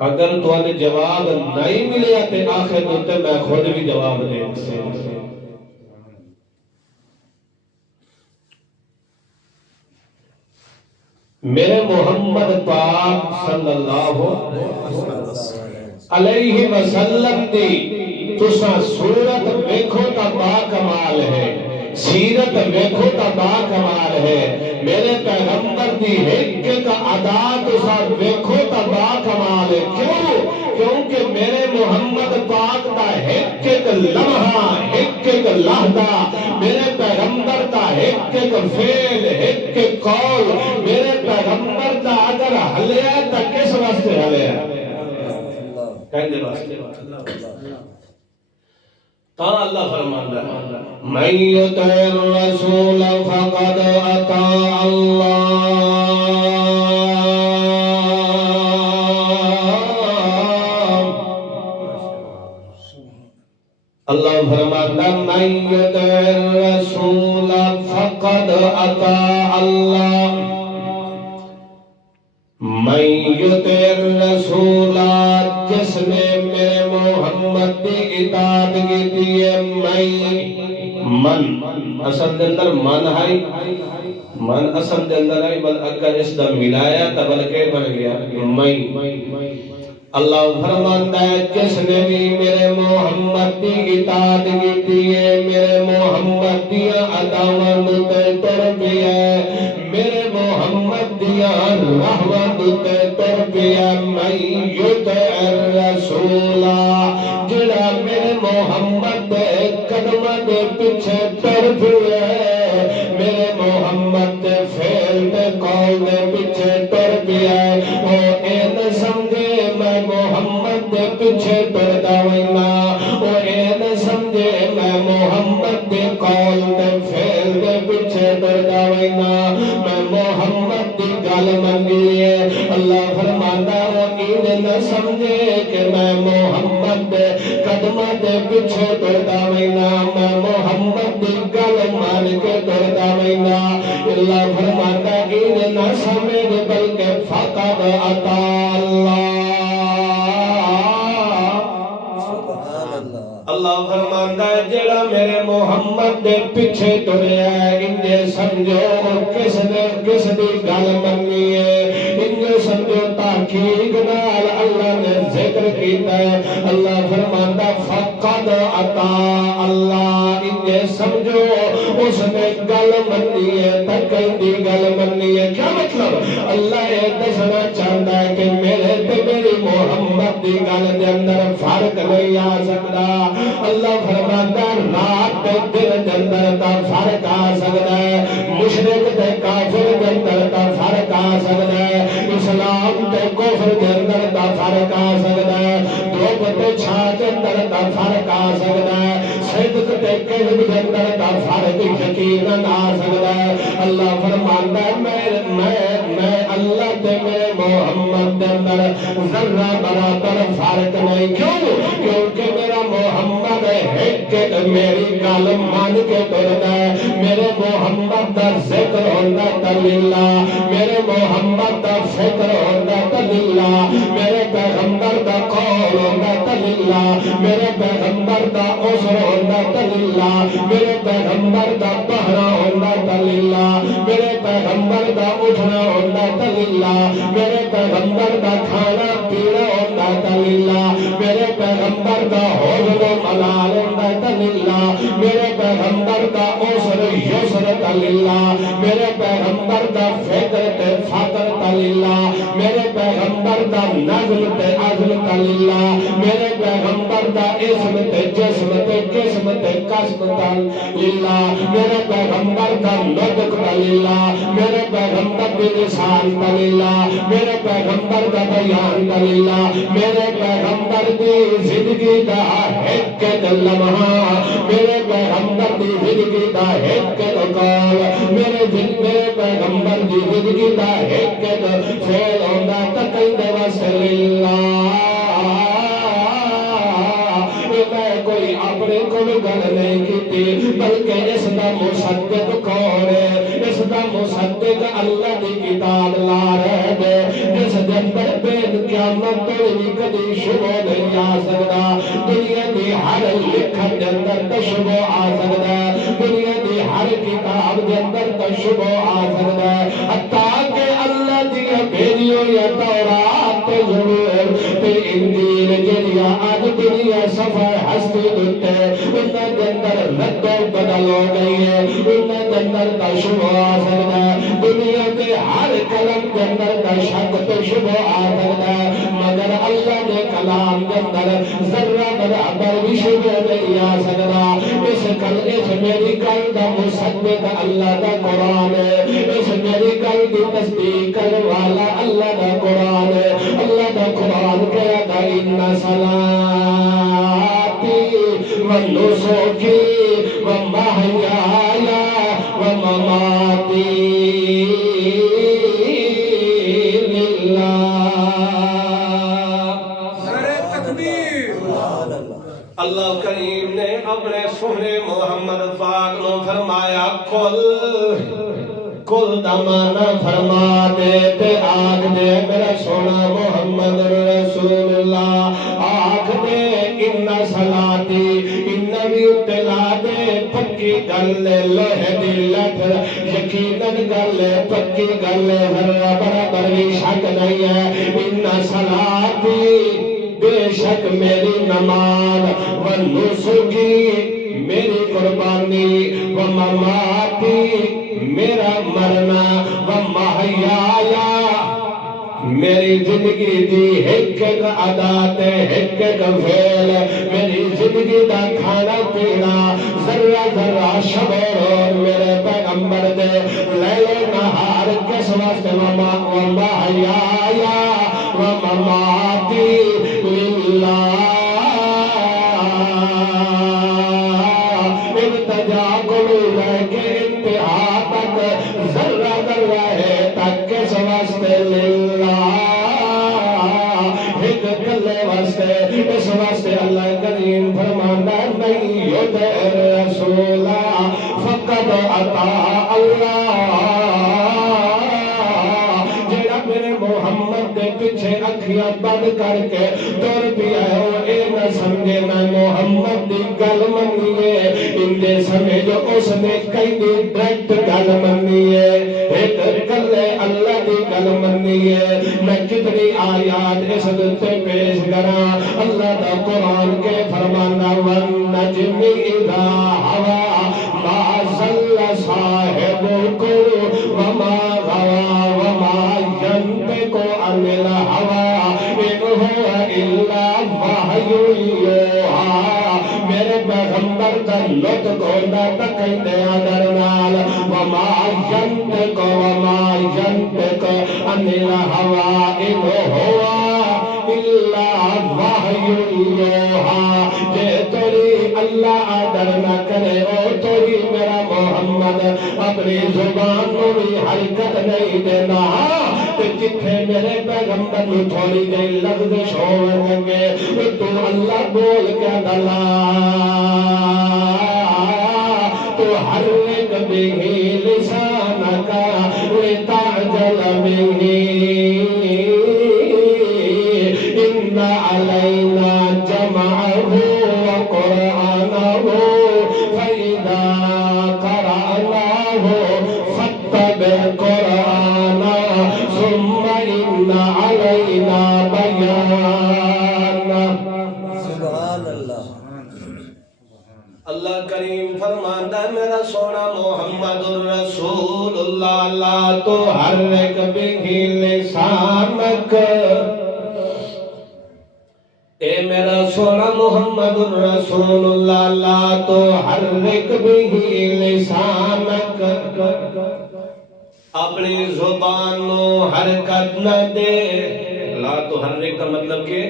اگر تو نے جواب نہیں ملیا تے آخر ہوتے میں خود بھی جواب دے سے میرے محمد پاک صلی اللہ علیہ وسلم دی تساں صورت ویکھو تا با کمال ہے، سیرت ویکھو تا با کمال ہے، میرے پیغمبر دی ایک ایک ادا تساں ویکھو تا با کمال ہے۔ کیوں؟ کیونکہ میرے محمد پاک دا ایک ایک لمحہ، ایک ایک لحظہ، میرے پیغمبر دا ایک ایک فعل، ایک ایک قول، میرے پیغمبر دا اگر ہلیا تا کس واسطے ہلیا؟ کہیں دے واسطے تا اللہ فرماندا ہے من یطع الرسول فقد اطاع اللہ اللہ فرماندا ہے من یطع الرسول فقد اطاع اللہ من یطع الرسول جس نے میرے محمد کی اطاعت کی ہے من اصل دے اندر من ہے من اصل دے اندر ہے بل اگر اس دا ملایا تو بلکہ بن گیا میں اللہ فرماتا ہے جس نے بھی میرے محمد کی اطاعت کی ہے میرے محمد دیا عداوت تے تر پیا میرے محمد دیا رحمت تے تر پیا میں یطع الرسول جڑا میرے محمد دے قدماں دے پیچھے تر پیا میرے محمد دے فعل تے قول دے پیچھے تر پیا او اے نہ سمجھے میں محمد دے پیچھے ٹردا وینا او اے نہ سمجھے میں محمد دے قول تے فعل دے پیچھے ٹردا وینا میں محمد دی گل مننی ہے اللہ فرماندا او اے نہ سمجھے کہ میں محمد دے قدماں دے پیچھے ٹردا وینا میں محمد دی گل مان کے ٹردا وینا اللہ فرماندا اے نہ سمجھ بلکہ فقط اطاع اللہ اللہ فرماندا ہے جڑا میرے محمد دے پیچھے ٹریا ہے انجے سمجھو کس دی گل مننی ہے انجے سمجھو تحقیق نال اللہ نے ذکر کیتا ہے اللہ فرماندا فقد اطاع اللہ انجے سمجھو اس نے گل مننی ہے تکئی دی گل مننی ہے کیا مطلب اللہ یہ دسنا چاہتا ہے کہ میرے تے میری محمد دی گل دے اندر فرق نہیں آ سکتا اللہ فرماتا رات تے دن دے اندر تا فرق آ سکتا ہے مشرک تے کافر دے اندر تا فرق آ سکتا ہے اسلام تے کفر دے اندر تا فرق آ سکتا ہے دھوپ تے چھاں دے اندر تا فرق آ سکتا ہے صدق تے کذب دے اندر تا فرق یقیناً آ سکتا ہے اللہ فرماتا ہے میں اللہ تے میرے محمد دے اندر ذرہ برابر فرق نہیں کیونکہ میرا محمد ایک میری گل مان کے ٹردا ہے میرے محمد دا ذکر ہوندا تے للہ میرے محمد دا فکر ہوندا تے للہ میرے پیغمبر دا قول ہوندا تے للہ میرے پیغمبر دا عذر ہوندا تے للہ میرے پیغمبر دا پہرا ہوندا تے للہ میرے پیغمبر دا اٹھنا ہوندا تے للہ میرے پیغمبر دا کھانا پینا ہوندا تے للہ میرے پیغمبر دا حوض و ملال ہوندا تے للہ میرے پیغمبر دا عسر یسر تے للہ میرے پیغمبر دا فکر تے فقر تے للہ میرے پیغمبر دا نظم تے عزم تے للہ میرے پیغمبر دا اسم تے جسم تے قسم تے قسم تے للہ میرے پیغمبر دا نطق تے للہ میرے پیغمبر دی لسان تے للہ میرے پیغمبر دا بیان تے للہ میرے پیغمبر دی زندگی دا ایک لمحہ میرے پیغمبر دی زندگی دا ایک قول میرے پیغمبر دی زندگی دا ایک فعل ہوندا تقید وصل اللہ میں کوئی اپنے کو گل نہیں کی بلکہ اس دا مصدق کون ہے اس دا مصدق اللہ دی کتاب لا رہے دے جس دے اندر بے قیامت بھی کدی شبہ نہیں آ سکتا دنیا دی ہر لکھن دے اندر تشبہ آ سکتا دنیا دی ہر کتاب دے اندر تشبہ آ سکتا حتیٰ کہ اللہ دی بھیجیو یا تورات ضرور تے انجیل جڑیا آج دنیا سفر ہستی دتے انہاں دے اندر رد و بدل ہو گئی ہے انہاں دے اندر تشبہ آ سکتا دنیا دے ہر کلم دے اندر شک تشبہ آ سکتا مگر اللہ دے کلام دے اندر ذرہ برابر بھی شبہ نہیں آ سکتا اس میری گل دا مصدق اللہ دا قرآن ہے اس میری گل دی تصدیق کرنے والا اللہ دا قرآن ہے اللہ دا قرآن کہتا ان صلاتی و نسکی و محیایا و مماتی اللہ کریم نے اپنے سونے محمد پاک نو فرمایا کل دمانا فرما دے تے آگ دے میرا سونا محمد رسول اللہ آگ دے ان صلاتی ان بھی اطلاع دے پکی گل لوہے دی لکھ یقیناً گل پکی گل ذرہ برابر بھی شک نہیں ہے ان صلاتی بے شک میری نماز و نسکی میری قربانی و مماتی میرا مرنا و محیایا میری زندگی دی ایک ایک عادت ایک ایک فعل میری زندگی دا کھانا پینا ذرہ ذرہ شب و روز میرے پیغمبر دے لیل و نہار کس واسطے و محیایا و مماتی للہ ابتدا کو لے کے انتہا تک ذرہ ذرہ ہے تک کس واسطے للہ ایک کلے واسطے اس واسطے اللہ کریم فرمانا نہیں یطع رسولہ فقد اطاع اللہ محمد دے پیچھے اکھیاں بند کر کے دور پیا ہو اے نہ سمجھے میں محمد دی گل منی ہے ان دے سمجھو اس نے کئی دی ڈائریکٹ گل منی ہے ایک کلے اللہ دی گل منی ہے میں کتنی آیات اس دتے پیش کرا اللہ دا قرآن کے فرمانا والنجم اذا ہوا ما ضل صاحبکم وما غوا وما ينطق عن الهوى إن هو إلا وحي يوحى میرے پیغمبر دا لطق ہونا تکیندے آدر نال وما ينطق عن الهوى إن هو إلا وحي يوحى جے توری اللہ آدر نہ کرے او توری میرا محمد اپنی زبان میں بھی حرکت نہیں دینا تے جتھے میرے پیغمبر نو تھوڑی جئی لفظ ہونے لگے تو اللہ بول کے ڈلا تو حرک به لسانک لتعجل به ان علینا جمعه وقرآنه فإذا قرأناه فاتبع قرآنه ثم إن علينا بيانه سبحان اللہ اللہ کریم فرماتا ہے میرا سونا محمد الرسول اللہ لا تحرک به لسانک اے میرا سونا محمد الرسول اللہ لا تحرک به لسانک اپنی زبان نو حرکت نہ دے لا تحرک کا مطلب کہ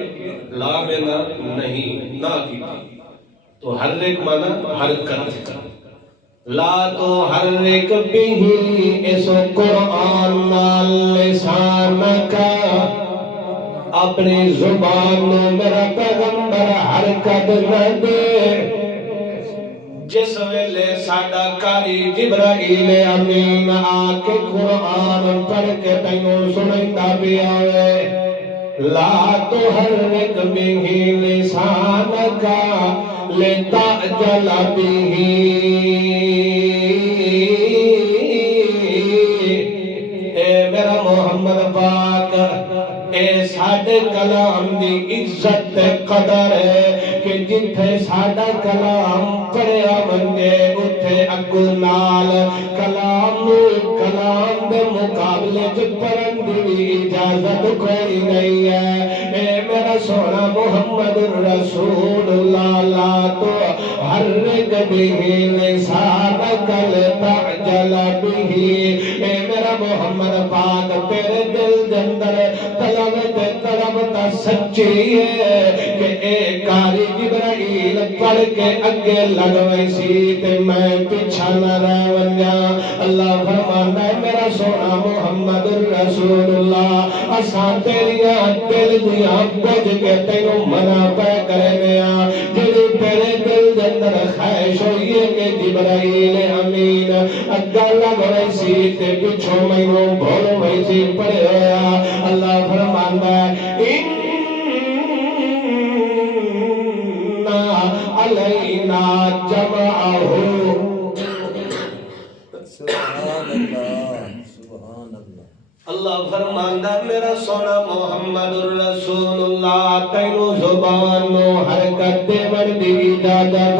لا میں نہ نہیں نہ کی تو حرک مانا حرکت لا تحرک به اس قرآن لسانک اپنی زبان میں میرا پیغمبر حرکت نہ دے جس ویلے ساڈا کاری جبرائیل امین آ کے قرآن پڑھ کے تینوں سنائندا پیا ہے لا تحرك به لسانك لتعجل به اے میرا محمد پاک اے ساڈے کلام دی عزت قدر ہے کہ جتھے ساڈا کلام پڑھیا بندے اتھے اگو نال کلام دے مقابلے چ پڑھن دی اجازت کوئی نہیں ہے اے میرا سونا محمد رسول اللہ لا تو حرک به لسانک لتعجل به اے میرا محمد پاک تیرے دل دے اندر طلب تا سچی ہے کہ اے کاری جبرائیل پڑھ کے اگے لگوئی سی تے میں پیچھا نہ رہ ونجا اللہ فرماندا ہے میرا سونا محمد رسول اللہ اساں تیریاں دل دیاں بج کے تینوں منع پہ کرنے جڑی تیرے دل دے اندر خواہش ہوئی ہے کہ جبرائیل امین اگا لگوئی سی تے پیچھوں مینوں بھول ہوئی سی پڑھے ہویا اللہ فرماندا ہے علینا جمعہ سبحان اللہ اللہ فرماندا میرا سونا محمد رسول اللہ تینوں زبان نو حرکت دیون دی اجازت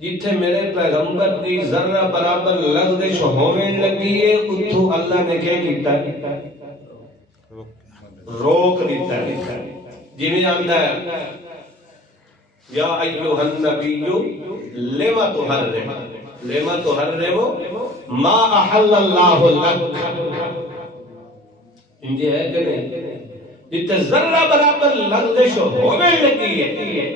جتھے میرے پیغمبر دی ذرہ برابر لغزش ہونے لگی ہے اتھو اللہ نے کیا کیتا ہے روک دیتا ہے جنہیں آندہ ہے یا ایوہ النبی لما تحرم ما احل اللہ لک انجھے ہے کہ نہیں جتنے ذرہ برابر لغزش ہونے لگی ہے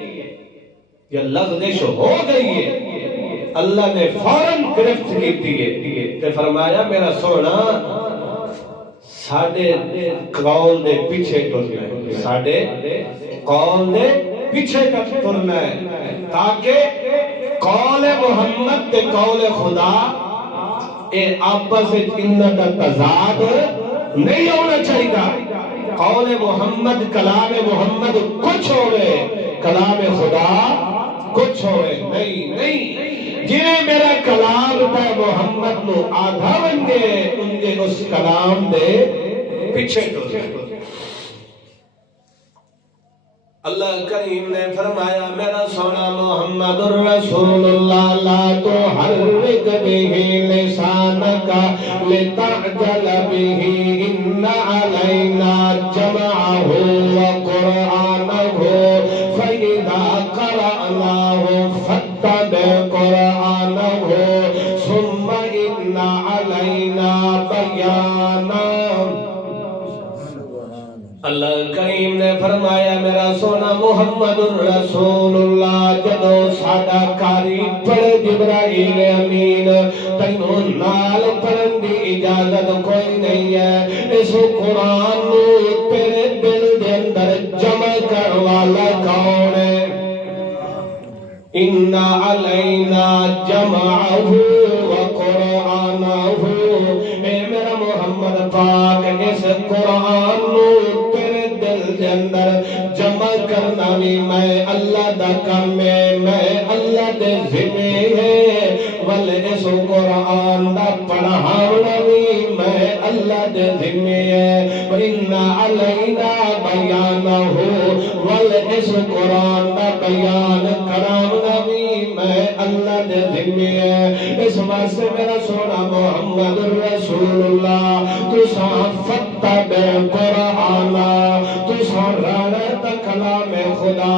یا لغزش ہو گئی ہے اللہ نے فوراً گرفت کی ہے تے فرمایا میرا سونا ساڑھے قول دے پیچھے ٹرنا ہے ساڑھے قول دے پیچھے ٹرنا ہے تاکہ قول محمد تے قول خدا اے آپس انہ کا تضاد نہیں ہونا چاہیے قول محمد کلام محمد کچھ ہوئے کلام خدا کچھ ہوئے نہیں جنہیں میرا کلام پہ محمد نو آدھا بنگے انجھے اس کلام دے پیچھے ٹوٹے اللہ کریم نے فرمایا میرا سونا محمد رسول اللہ لا تحرک به لسانک لتعجل به ان علینا جمعه وقرآنه فإذا قرأناه فاتبع قرآنه ثم ان علینا بیانہ اللہ کریم نے فرمایا میرا سونا محمد رسول اللہ جدو ساڈا کاری پڑھ جبرائیل امین تینوں نال پڑھن دی اجازت کوئی نہیں ہے اس قرآن نو تیرے دل دے اندر جمع کر والا کون ہے ان علینا جمعہ وقرآنہ اے میرا محمد پاک اس قرآن نو اندر جمع کرنا بھی میں اللہ دا کام ہے میں اللہ دے ذمہ ہے ول اس قرآن دا پڑھانا بھی میں اللہ دے ذمہ ہے وَإِنَّ عَلَيْنَا بَيَانَهُ ول اس قرآن دا بیان کرانا بھی میں اللہ دے ذمہ ہے اس واسطے میرا سونا محمد رسول اللہ تو فتح بے قرآن تو سارا کلام خدا